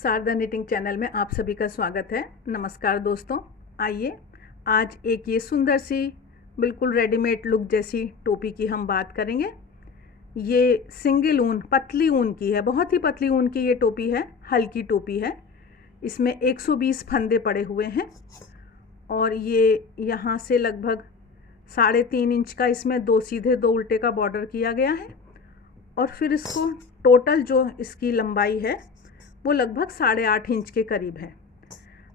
Sharda knitting channel में आप सभी का स्वागत है। नमस्कार दोस्तों, आइए आज एक ये सुंदर सी बिल्कुल रेडीमेड लुक जैसी टोपी की हम बात करेंगे। ये सिंगल ऊन, पतली ऊन की है, बहुत ही पतली ऊन की ये टोपी है, हल्की टोपी है। इसमें 120 फंदे पड़े हुए हैं और ये यहाँ से लगभग 3.5 इंच का इसमें 2 सीधे 2 उल्टे का बॉर्डर किया गया है। और फिर इसको टोटल जो इसकी लंबाई है वो लगभग 8.5 इंच के करीब है।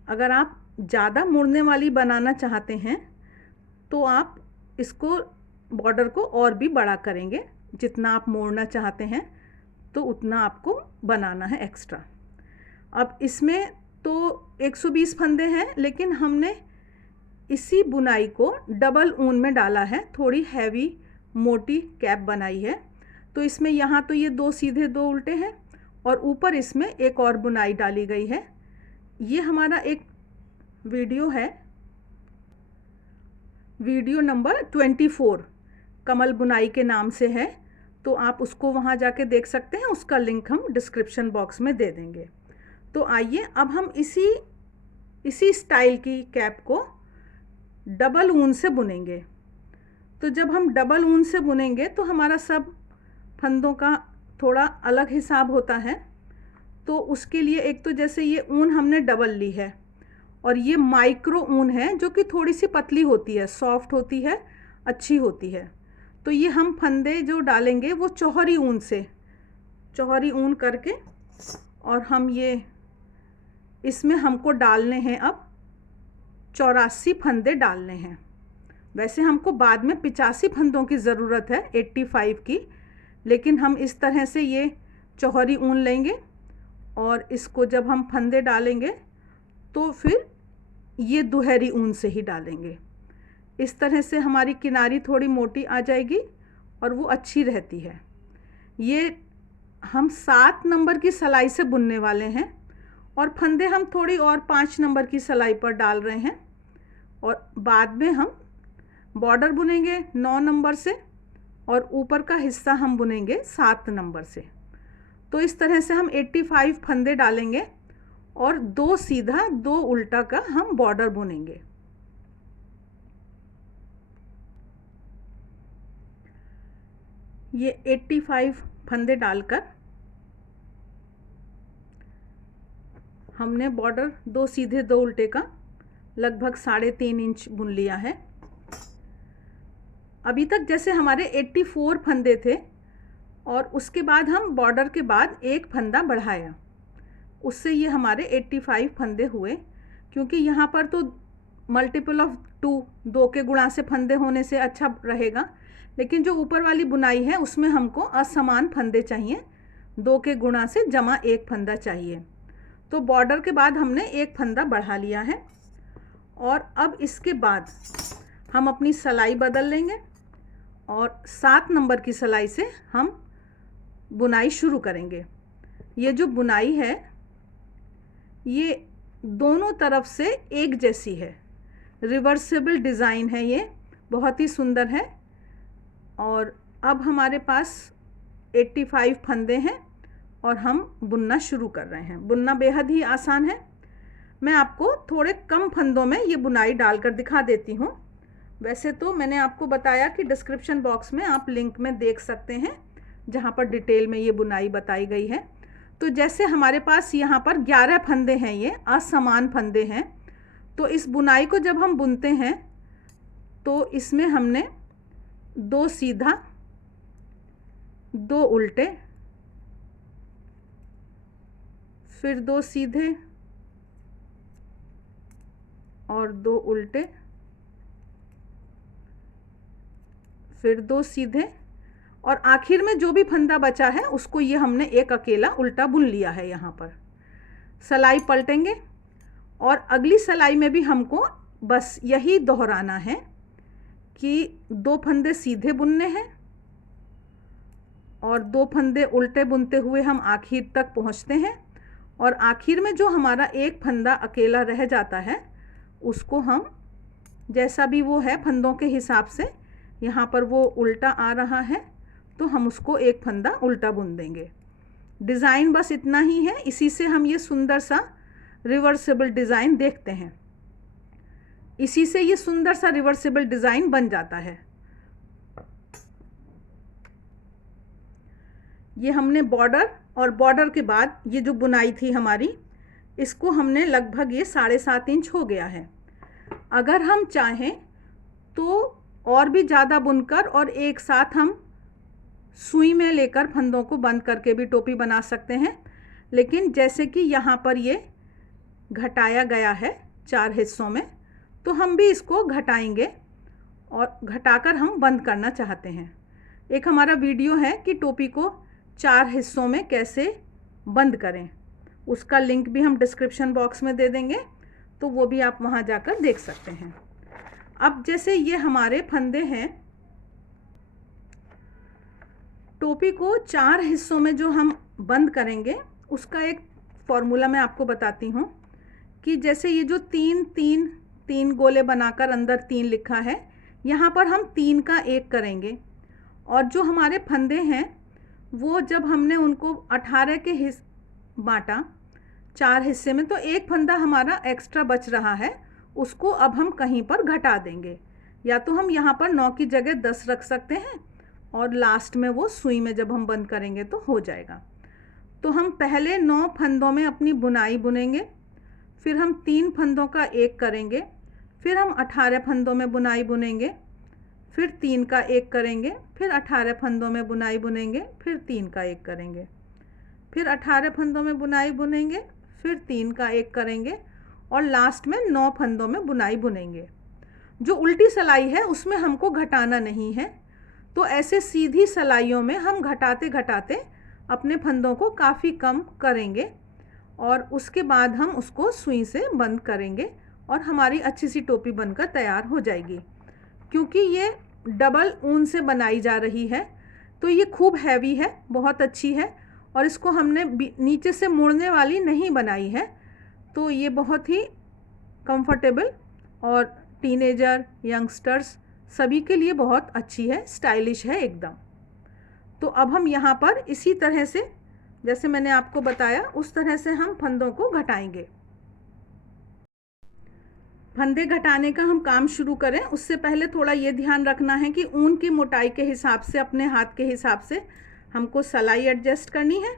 अगर आप ज़्यादा मुड़ने वाली बनाना चाहते हैं तो आप इसको बॉर्डर को और भी बड़ा करेंगे। जितना आप मोड़ना चाहते हैं तो उतना आपको बनाना है एक्स्ट्रा। अब इसमें तो 120 फंदे हैं, लेकिन हमने इसी बुनाई को डबल ऊन में डाला है, थोड़ी हैवी मोटी कैप बनाई है। तो इसमें यहाँ तो ये 2 सीधे 2 उल्टे हैं और ऊपर इसमें एक और बुनाई डाली गई है। ये हमारा एक वीडियो है, वीडियो नंबर 24 कमल बुनाई के नाम से है, तो आप उसको वहाँ जाके देख सकते हैं। उसका लिंक हम डिस्क्रिप्शन बॉक्स में दे देंगे। तो आइए अब हम इसी स्टाइल की कैप को डबल ऊन से बुनेंगे। तो जब हम डबल ऊन से बुनेंगे तो हमारा सब फंदों का थोड़ा अलग हिसाब होता है। तो उसके लिए एक तो जैसे ये ऊन हमने डबल ली है और ये माइक्रो ऊन है जो कि थोड़ी सी पतली होती है, सॉफ्ट होती है, अच्छी होती है। तो ये हम फंदे जो डालेंगे वो चौहरी ऊन से, चौहरी ऊन करके, और हम ये इसमें हमको डालने हैं अब 84 फंदे डालने हैं। वैसे हमको बाद में 85 फंदों की ज़रूरत है, 85 की, लेकिन हम इस तरह से ये चौहरी ऊन लेंगे और इसको जब हम फंदे डालेंगे तो फिर ये दुहरी ऊन से ही डालेंगे। इस तरह से हमारी किनारी थोड़ी मोटी आ जाएगी और वो अच्छी रहती है। ये हम 7 नंबर की सिलाई से बुनने वाले हैं और फंदे हम थोड़ी और 5 नंबर की सिलाई पर डाल रहे हैं और बाद में हम बॉर्डर बुनेंगे 9 नंबर से और ऊपर का हिस्सा हम बुनेंगे 7 नंबर से। तो इस तरह से हम 85 फंदे डालेंगे और 2 सीधा 2 उल्टा का हम बॉर्डर बुनेंगे। ये 85 फंदे डालकर हमने बॉर्डर 2 सीधे 2 उल्टे का लगभग 3.5 इंच बुन लिया है। अभी तक जैसे हमारे 84 फंदे थे और उसके बाद हम बॉर्डर के बाद एक फंदा बढ़ाया, उससे ये हमारे 85 फंदे हुए। क्योंकि यहाँ पर तो मल्टीपल ऑफ 2 के गुणा से फंदे होने से अच्छा रहेगा, लेकिन जो ऊपर वाली बुनाई है उसमें हमको असमान फंदे चाहिए, 2 के गुणा से जमा 1 फंदा चाहिए। तो बॉर्डर के बाद हमने एक फंदा बढ़ा लिया है और अब इसके बाद हम अपनी सिलाई बदल लेंगे और 7 नंबर की सिलाई से हम बुनाई शुरू करेंगे। ये जो बुनाई है ये दोनों तरफ से एक जैसी है, रिवर्सिबल डिज़ाइन है, ये बहुत ही सुंदर है। और अब हमारे पास 85 फंदे हैं और हम बुनना शुरू कर रहे हैं। बुनना बेहद ही आसान है। मैं आपको थोड़े कम फंदों में ये बुनाई डालकर दिखा देती हूँ। वैसे तो मैंने आपको बताया कि डिस्क्रिप्शन बॉक्स में आप लिंक में देख सकते हैं जहाँ पर डिटेल में ये बुनाई बताई गई है। तो जैसे हमारे पास यहाँ पर 11 फंदे हैं, ये असमान फंदे हैं। तो इस बुनाई को जब हम बुनते हैं तो इसमें हमने 2 सीधा 2 उल्टे, फिर 2 सीधे और 2 उल्टे, फिर 2 सीधे, और आखिर में जो भी फंदा बचा है उसको ये हमने एक अकेला उल्टा बुन लिया है। यहाँ पर सिलाई पलटेंगे और अगली सिलाई में भी हमको बस यही दोहराना है कि 2 फंदे सीधे बुनने हैं और 2 फंदे उल्टे बुनते हुए हम आखिर तक पहुँचते हैं और आखिर में जो हमारा एक फंदा अकेला रह जाता है उसको हम, जैसा भी वो है फंदों के हिसाब से, यहाँ पर वो उल्टा आ रहा है तो हम उसको एक फंदा उल्टा बुन देंगे। डिज़ाइन बस इतना ही है, इसी से हम ये सुंदर सा रिवर्सिबल डिज़ाइन देखते हैं। इसी से ये सुंदर सा रिवर्सिबल डिज़ाइन बन जाता है। ये हमने बॉर्डर और बॉर्डर के बाद ये जो बुनाई थी हमारी, इसको हमने लगभग ये 7.5 इंच हो गया है। अगर हम चाहें तो और भी ज़्यादा बुनकर और एक साथ हम सुई में लेकर फंदों को बंद करके भी टोपी बना सकते हैं, लेकिन जैसे कि यहाँ पर ये घटाया गया है 4 हिस्सों में, तो हम भी इसको घटाएंगे और घटाकर हम बंद करना चाहते हैं। एक हमारा वीडियो है कि टोपी को 4 हिस्सों में कैसे बंद करें, उसका लिंक भी हम डिस्क्रिप्शन बॉक्स में दे देंगे, तो वो भी आप वहाँ जाकर देख सकते हैं। अब जैसे ये हमारे फंदे हैं, टोपी को 4 हिस्सों में जो हम बंद करेंगे उसका एक फॉर्मूला मैं आपको बताती हूँ कि जैसे ये जो 3 गोले बनाकर अंदर 3 लिखा है, यहाँ पर हम 3 का 1 करेंगे, और जो हमारे फंदे हैं वो जब हमने उनको 18 के बांटा 4 हिस्से में, तो एक फंदा हमारा एक्स्ट्रा बच रहा है, उसको अब हम कहीं पर घटा देंगे। या तो हम यहाँ पर 9 की जगह 10 रख सकते हैं और लास्ट में वो सुई में जब हम बंद करेंगे तो हो जाएगा। तो हम पहले 9 फंदों में अपनी बुनाई बुनेंगे, फिर हम 3 फंदों का 1 करेंगे, फिर हम 18 फंदों में बुनाई बुनेंगे, फिर 3 का 1 करेंगे, फिर 18 फंदों में बुनाई बुनेंगे, फिर 3 का 1 करेंगे, फिर 18 फंदों में बुनाई बुनेंगे, फिर 3 का 1 करेंगे और लास्ट में 9 फंदों में बुनाई बुनेंगे। जो उल्टी सिलाई है उसमें हमको घटाना नहीं है, तो ऐसे सीधी सिलाइयों में हम घटाते घटाते अपने फंदों को काफ़ी कम करेंगे और उसके बाद हम उसको सुई से बंद करेंगे और हमारी अच्छी सी टोपी बनकर तैयार हो जाएगी। क्योंकि ये डबल ऊन से बनाई जा रही है तो ये खूब हैवी है, बहुत अच्छी है, और इसको हमने नीचे से मुड़ने वाली नहीं बनाई है, तो ये बहुत ही कंफर्टेबल और टीनेजर, यंगस्टर्स सभी के लिए बहुत अच्छी है, स्टाइलिश है एकदम। तो अब हम यहाँ पर इसी तरह से जैसे मैंने आपको बताया उस तरह से हम फंदों को घटाएंगे। फंदे घटाने का हम काम शुरू करें उससे पहले थोड़ा ये ध्यान रखना है कि ऊन की मोटाई के हिसाब से, अपने हाथ के हिसाब से हमको सिलाई एडजस्ट करनी है।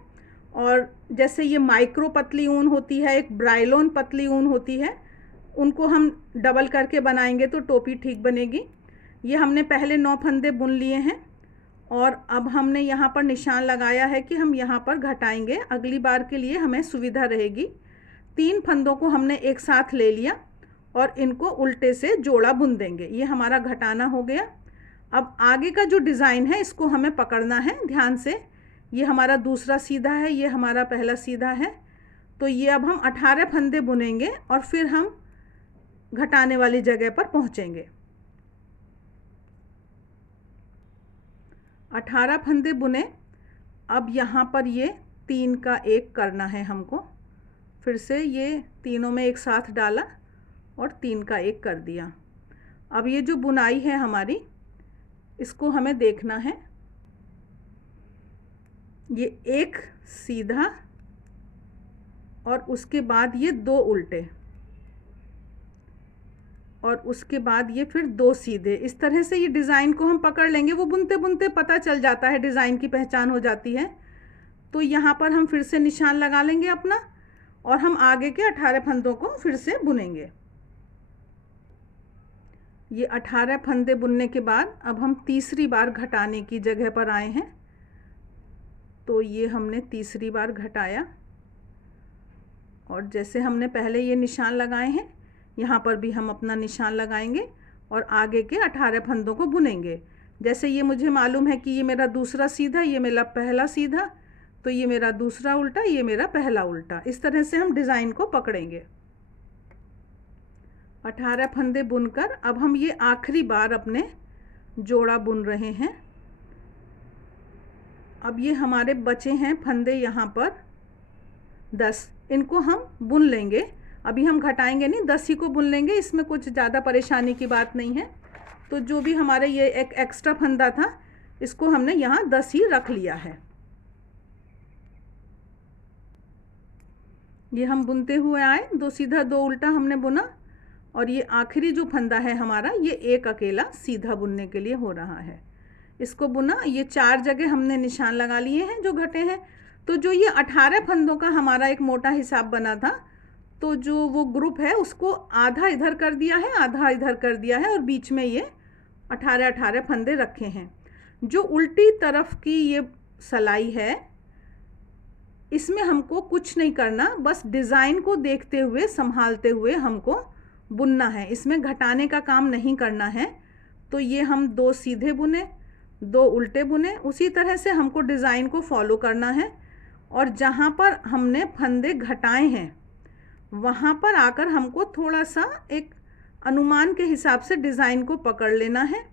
और जैसे ये माइक्रो पतली ऊन होती है, एक ब्राइलोन पतली ऊन होती है, उनको हम डबल करके बनाएंगे तो टोपी ठीक बनेगी। ये हमने पहले 9 फंदे बुन लिए हैं और अब हमने यहाँ पर निशान लगाया है कि हम यहाँ पर घटाएंगे। अगली बार के लिए हमें सुविधा रहेगी। 3 फंदों को हमने एक साथ ले लिया और इनको उल्टे से जोड़ा बुन देंगे। ये हमारा घटाना हो गया। अब आगे का जो डिज़ाइन है इसको हमें पकड़ना है ध्यान से। ये हमारा दूसरा सीधा है, ये हमारा पहला सीधा है। तो ये अब हम 18 फंदे बुनेंगे और फिर हम घटाने वाली जगह पर पहुँचेंगे। 18 फंदे बुने। अब यहाँ पर ये 3 का 1 करना है हमको। फिर से ये तीनों में एक साथ डाला और 3 का 1 कर दिया। अब ये जो बुनाई है हमारी, इसको हमें देखना है। ये एक सीधा और उसके बाद ये 2 उल्टे और उसके बाद ये फिर 2 सीधे। इस तरह से ये डिज़ाइन को हम पकड़ लेंगे। वो बुनते बुनते पता चल जाता है, डिज़ाइन की पहचान हो जाती है। तो यहाँ पर हम फिर से निशान लगा लेंगे अपना और हम आगे के 18 फंदों को फिर से बुनेंगे। ये 18 फंदे बुनने के बाद अब हम तीसरी बार घटाने की जगह पर आए हैं। तो ये हमने तीसरी बार घटाया और जैसे हमने पहले ये निशान लगाए हैं, यहाँ पर भी हम अपना निशान लगाएंगे और आगे के 18 फंदों को बुनेंगे। जैसे ये मुझे मालूम है कि ये मेरा दूसरा सीधा, ये मेरा पहला सीधा, तो ये मेरा दूसरा उल्टा, ये मेरा पहला उल्टा। इस तरह से हम डिज़ाइन को पकड़ेंगे। 18 फंदे बुनकर अब हम ये आखिरी बार अपने जोड़ा बुन रहे हैं। अब ये हमारे बचे हैं फंदे यहाँ पर 10, इनको हम बुन लेंगे। अभी हम घटाएंगे नहीं, 10 ही को बुन लेंगे, इसमें कुछ ज़्यादा परेशानी की बात नहीं है। तो जो भी हमारे ये एक एक्स्ट्रा फंदा था, इसको हमने यहाँ 10 ही रख लिया है। ये हम बुनते हुए आए, 2 सीधा 2 उल्टा हमने बुना, और ये आखिरी जो फंदा है हमारा, ये एक अकेला सीधा बुनने के लिए हो रहा है। इसको बुना, ये 4 जगह हमने निशान लगा लिए हैं जो घटे हैं। तो जो ये 18 फंदों का हमारा एक मोटा हिसाब बना था, तो जो वो ग्रुप है उसको आधा इधर कर दिया है, आधा इधर कर दिया है, और बीच में ये 18 फंदे रखे हैं। जो उल्टी तरफ की ये सिलाई है, इसमें हमको कुछ नहीं करना, बस डिज़ाइन को देखते हुए संभालते हुए हमको बुनना है। इसमें घटाने का काम नहीं करना है। तो ये हम 2 सीधे बुने, 2 उल्टे बुने, उसी तरह से हमको डिज़ाइन को फॉलो करना है। और जहाँ पर हमने फंदे घटाए हैं वहाँ पर आकर हमको थोड़ा सा एक अनुमान के हिसाब से डिज़ाइन को पकड़ लेना है,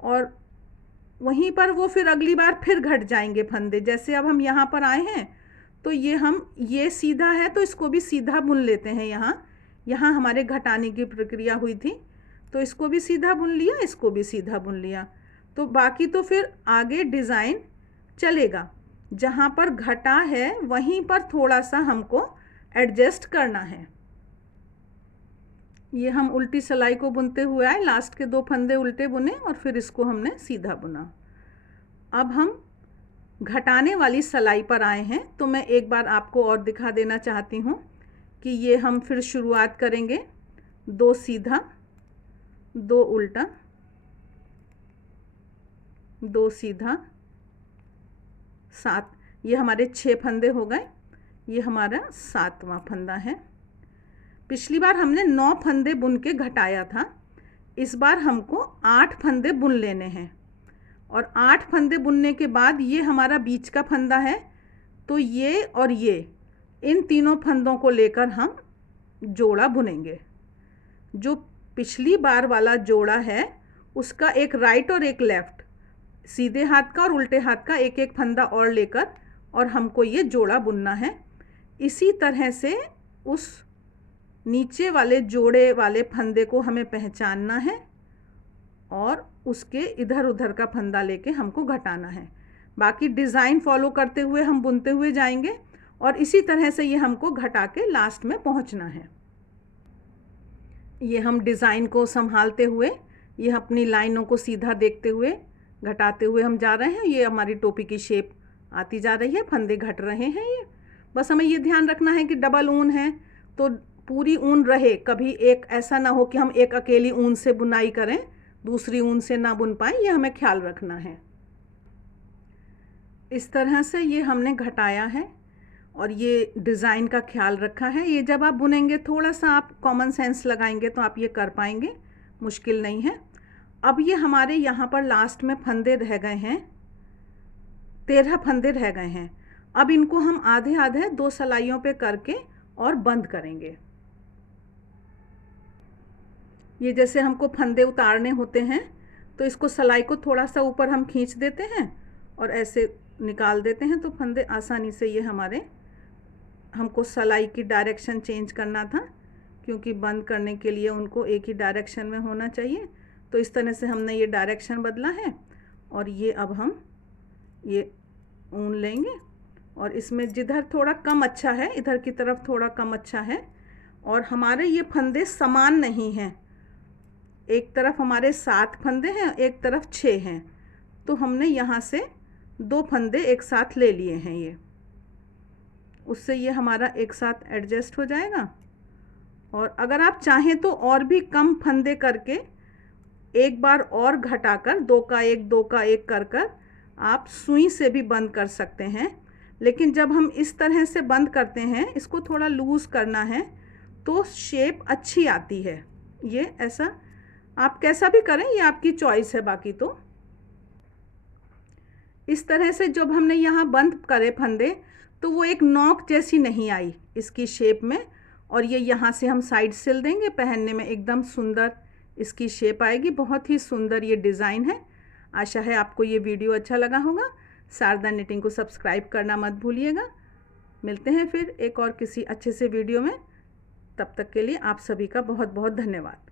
और वहीं पर वो फिर अगली बार फिर घट जाएंगे फंदे। जैसे अब हम यहाँ पर आए हैं, तो ये सीधा है तो इसको भी सीधा बुन लेते हैं। यहाँ हमारे घटाने की प्रक्रिया हुई थी, तो इसको भी सीधा बुन लिया, इसको भी सीधा बुन लिया। तो बाकी तो फिर आगे डिज़ाइन चलेगा। जहाँ पर घटा है वहीं पर थोड़ा सा हमको एडजस्ट करना है। ये हम उल्टी सिलाई को बुनते हुए आए, लास्ट के 2 फंदे उल्टे बुने और फिर इसको हमने सीधा बुना। अब हम घटाने वाली सिलाई पर आए हैं, तो मैं एक बार आपको और दिखा देना चाहती हूँ कि ये हम फिर शुरुआत करेंगे 2 सीधा 2 उल्टा, 2 सीधा 7, ये हमारे 6 फंदे हो गए। ये हमारा 7वां फंदा है। पिछली बार हमने 9 फंदे बुन के घटाया था, इस बार हमको 8 फंदे बुन लेने हैं। और 8 फंदे बुनने के बाद ये हमारा बीच का फंदा है, तो ये और ये इन तीनों फंदों को लेकर हम जोड़ा बुनेंगे। जो पिछली बार वाला जोड़ा है उसका एक राइट और एक लेफ़्ट, सीधे हाथ का और उल्टे हाथ का एक एक फंदा और लेकर, और हमको ये जोड़ा बुनना है। इसी तरह से उस नीचे वाले जोड़े वाले फंदे को हमें पहचानना है और उसके इधर उधर का फंदा लेके हमको घटाना है। बाकी डिज़ाइन फॉलो करते हुए हम बुनते हुए जाएंगे, और इसी तरह से ये हमको घटा के लास्ट में पहुंचना है। ये हम डिज़ाइन को संभालते हुए, ये अपनी लाइनों को सीधा देखते हुए घटाते हुए हम जा रहे हैं। ये हमारी टोपी की शेप आती जा रही है, फंदे घट रहे हैं। ये बस हमें ये ध्यान रखना है कि डबल ऊन है तो पूरी ऊन रहे, कभी एक ऐसा ना हो कि हम एक अकेली ऊन से बुनाई करें, दूसरी ऊन से ना बुन पाए, ये हमें ख्याल रखना है। इस तरह से ये हमने घटाया है और ये डिज़ाइन का ख्याल रखा है। ये जब आप बुनेंगे थोड़ा सा आप कॉमन सेंस लगाएंगे तो आप ये कर पाएंगे, मुश्किल नहीं है। अब ये हमारे यहाँ पर लास्ट में फंदे रह गए हैं, 13 फंदे रह गए हैं। अब इनको हम आधे आधे 2 सिलाइयों पे करके और बंद करेंगे। ये जैसे हमको फंदे उतारने होते हैं, तो इसको सिलाई को थोड़ा सा ऊपर हम खींच देते हैं और ऐसे निकाल देते हैं, तो फंदे आसानी से ये हमारे, हमको सिलाई की डायरेक्शन चेंज करना था क्योंकि बंद करने के लिए उनको एक ही डायरेक्शन में होना चाहिए। तो इस तरह से हमने ये डायरेक्शन बदला है, और ये अब हम ये ऊन लेंगे और इसमें जिधर थोड़ा कम अच्छा है, इधर की तरफ थोड़ा कम अच्छा है। और हमारे ये फंदे समान नहीं हैं, एक तरफ हमारे 7 फंदे हैं, एक तरफ 6 हैं, तो हमने यहाँ से 2 फंदे एक साथ ले लिए हैं। ये उससे ये हमारा एक साथ एडजस्ट हो जाएगा। और अगर आप चाहें तो और भी कम फंदे करके एक बार और घटाकर 2 का 1 2 का 1 कर कर आप सुई से भी बंद कर सकते हैं। लेकिन जब हम इस तरह से बंद करते हैं, इसको थोड़ा लूज़ करना है तो शेप अच्छी आती है। ये ऐसा आप कैसा भी करें, ये आपकी चॉइस है। बाकी तो इस तरह से जब हमने यहाँ बंद करे फंदे, तो वो एक नॉक जैसी नहीं आई इसकी शेप में, और ये यहाँ से हम साइड सिल देंगे, पहनने में एकदम सुंदर इसकी शेप आएगी। बहुत ही सुंदर ये डिज़ाइन है। आशा है आपको ये वीडियो अच्छा लगा होगा। शारदा निटिंग को सब्सक्राइब करना मत भूलिएगा। मिलते हैं फिर एक और किसी अच्छे से वीडियो में। तब तक के लिए आप सभी का बहुत बहुत धन्यवाद।